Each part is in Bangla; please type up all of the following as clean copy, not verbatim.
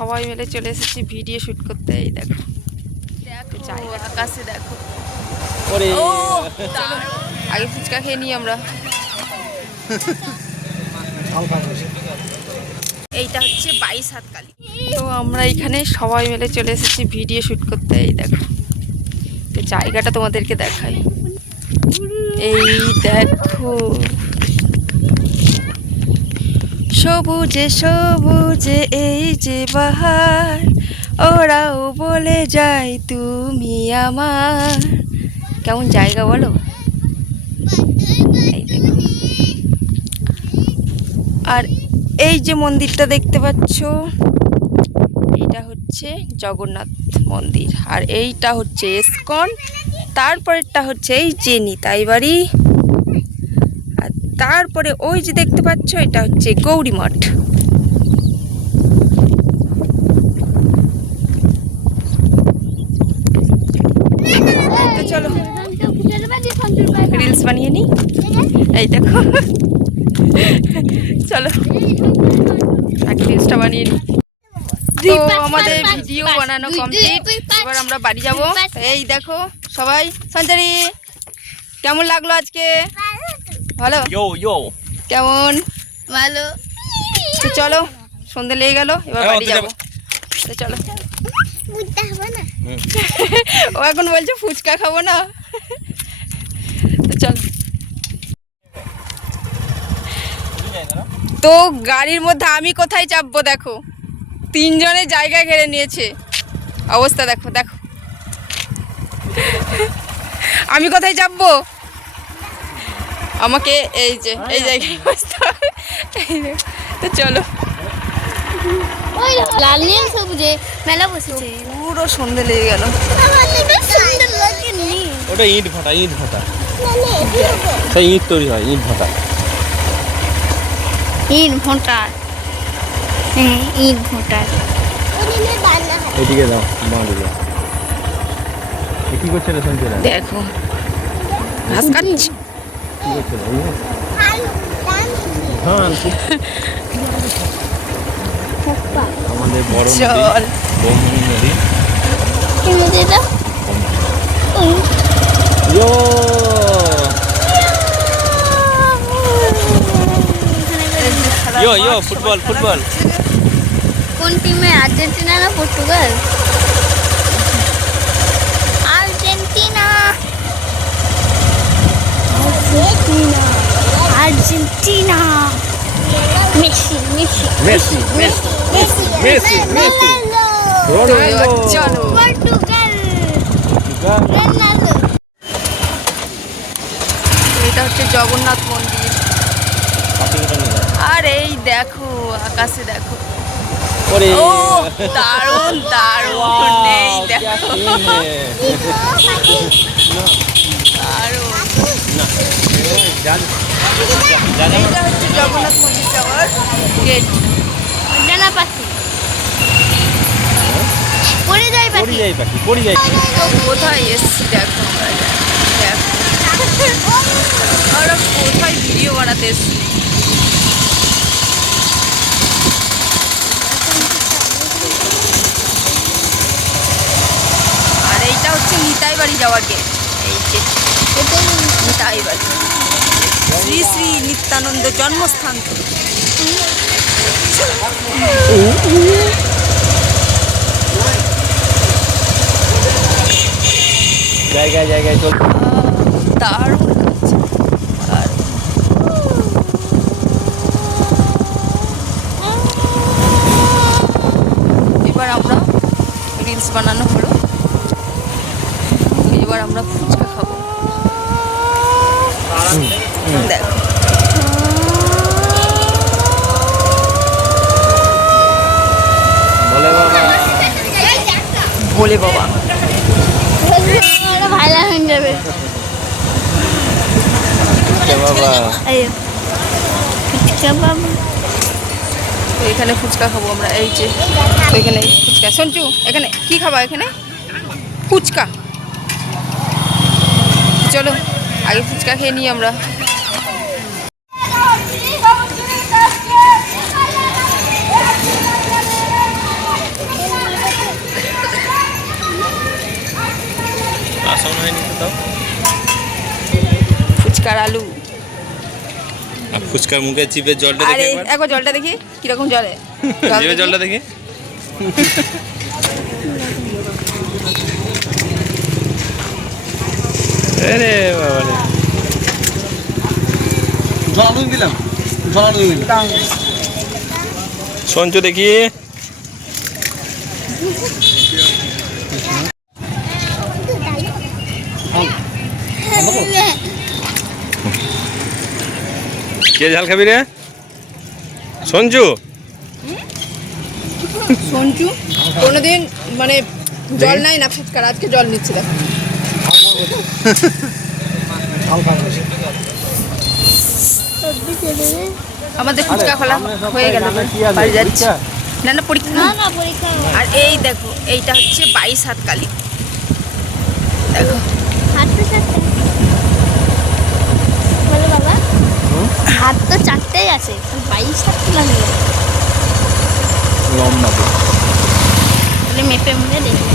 সবাই মিলে চলে এসেছি ভিডিও শুট করতে। এই দেখো জায়গা আকাশে দেখো। আগে ফুচকা খেয়ে নিই আমরা। এইটা হচ্ছে 22 হাতকালি। তো আমরা এখানে সবাই মিলে চলে এসেছি ভিডিও শুট করতে। এই দেখো তো জায়গাটা তোমাদেরকে দেখাই। এই দেখো সবুজে সবুজে এই যে বাহার, ওরাও বলে যায় তুমি আমার। কেমন জায়গা বলো। এই দেখো আর এই যে মন্দিরটা দেখতে পাচ্ছ, এইটা হচ্ছে জগন্নাথ মন্দির, আর এইটা হচ্ছে ইস্কন, তারপরেরটা হচ্ছে এই যে নিতাই বাড়ি, আর তারপরে ওই যে দেখতে পাচ্ছ এটা হচ্ছে গৌরী মঠ। চলো রিলস বানিয়ে নি। এই দেখো চলো রিলসটা বানিয়ে নি। তো আমাদের ভিডিও বানানো কমপ্লিট, এবার আমরা বাড়ি যাব। এই দেখো সবাই, সঞ্চারি কেমন লাগলো আজকে? ভালো? কেমন? ভালো। তো চলো সন্ধ্যে লেগে গেল, এবার বাড়ি যাব। তো চলো। ও এখন বলছে ফুচকা খাবো না। তো চলো। তো গাড়ির মধ্যে আমি কোথায় চাপবো দেখো, তিনজনের জায়গা ঘিরে নিয়েছে। অবস্থা দেখো দেখো, আমি কোথায় চাপবো? আমাকে এই যে এই জায়গায় বসতে হবে। তো চলো। লাল নীল সবুজে মেলা বসেছে, পুরো সন্ধে লেগে গেল। ওটা ইট ভাটা, ইট ভাটা, সেই ইট তৈরি হয়, ইট ভাটা। ইট ভোটার, হ্যাঁ ইট ভোটার। এদিকে দাও মা দিকে। কি করছে রে সঞ্চয়রা? দেখো ঘাস কাটছে। কি করছে রে? ধান আমাদের বড় নদী, চল বোমনি নদী। কি নদীটা? ইয়ো ফুটবল ফুটবল। কোন টিমে? আর্জেন্টিনা না Portugal? Argentina. Argentina. Messi Messi Messi Messi Messi Messi Messi Ronaldo. চলো পর্তুগাল রোনাল্ডো। এটা হচ্ছে জগন্নাথ মন্দির। আর এই দেখো আকাশে দেখো, ও দারুণ দারুণ। এই দেখো দারুণ। এইটা হচ্ছে জগন্নাথ মন্দির যাওয়ার গেট। ডানা পাখি পড়ে যায়, পাখি পড়ে যায়। তো কোথায় এসছি দেখো আমরা, দেখো আমরা কোথায় ভিডিও বানাতে এসছি। আর এইটা হচ্ছে নিতাই বাড়ি যাওয়ার গেট। এই যে নিতাই বাড়ি, শ্রী শ্রী নিত্যানন্দ জন্মস্থান। জায়গায় জায়গায় চল। দারুণ লাগছে। আর এবার আমরা রিলস বানানো হলো, এবার আমরা ফুচকা খাবো। দেখো বলে বাবা, বলে বাবা। ভাইরাল হয়ে যাবে বাবা। তো এখানে ফুচকা খাবো আমরা। এই যে এখানে ফুচকা। সঞ্চু এখানে কি খাবা? এখানে ফুচকা। চলো আগে ফুচকা খেয়ে নিই আমরা। ফুচকার আলু। আর ফুচকার মুখে চিপের জলটা আরে দেখে একবার একবার জলটা দেখি কিরকম জলে চিপের জলটা দেখি। আরে বাবা রে, জল দিলাম, জল দিলাম। সঞ্চু দেখি। কে ঝাল খাবি রে? সঞ্জু। সঞ্জু কোনোদিন মানে জল নাই না ফুচকার, আজকে জল নিচ্ছে দেখ। আমাদের ফুচকা খোলা হয়ে গেল, বাড়ি যাচ্ছি। না না পরীক্ষা না না। না পরীক্ষা আর এই দেখো এইটা হচ্ছে 22 হাত কালি। দেখো হাঁটতে চারটে বলো বাবা, হাত তো চারটেই আছে, 22 হাত লাগবে লম্বা বলে মেপে মুখে দেখি।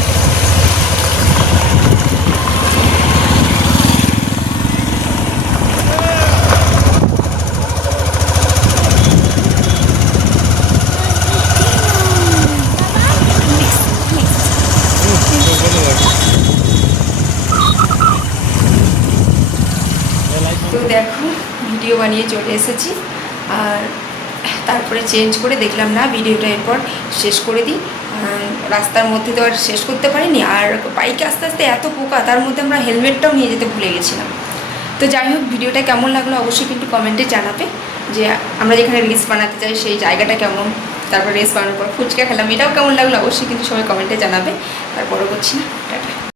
তো দেখো ভিডিও বানিয়ে চলে এসেছি, আর তারপরে চেঞ্জ করে দেখলাম না ভিডিওটা এরপর শেষ করে দিই। রাস্তার মধ্যে তো আর শেষ করতে পারিনি, আর বাইকে আস্তে আস্তে এত পোকা, তার মধ্যে আমরা হেলমেটটাও নিয়ে যেতে ভুলে গেছিলাম। তো যাই হোক, ভিডিওটা কেমন লাগলো অবশ্যই কিন্তু কমেন্টে জানাবে, যে আমরা যেখানে রিলস বানাতে চাই সেই জায়গাটা কেমন, তারপর রিলস বানানোর পর ফুচকা খেলাম এটাও কেমন লাগলো অবশ্যই কিন্তু সবাই কমেন্টে জানাবে। তারপরও করছি না।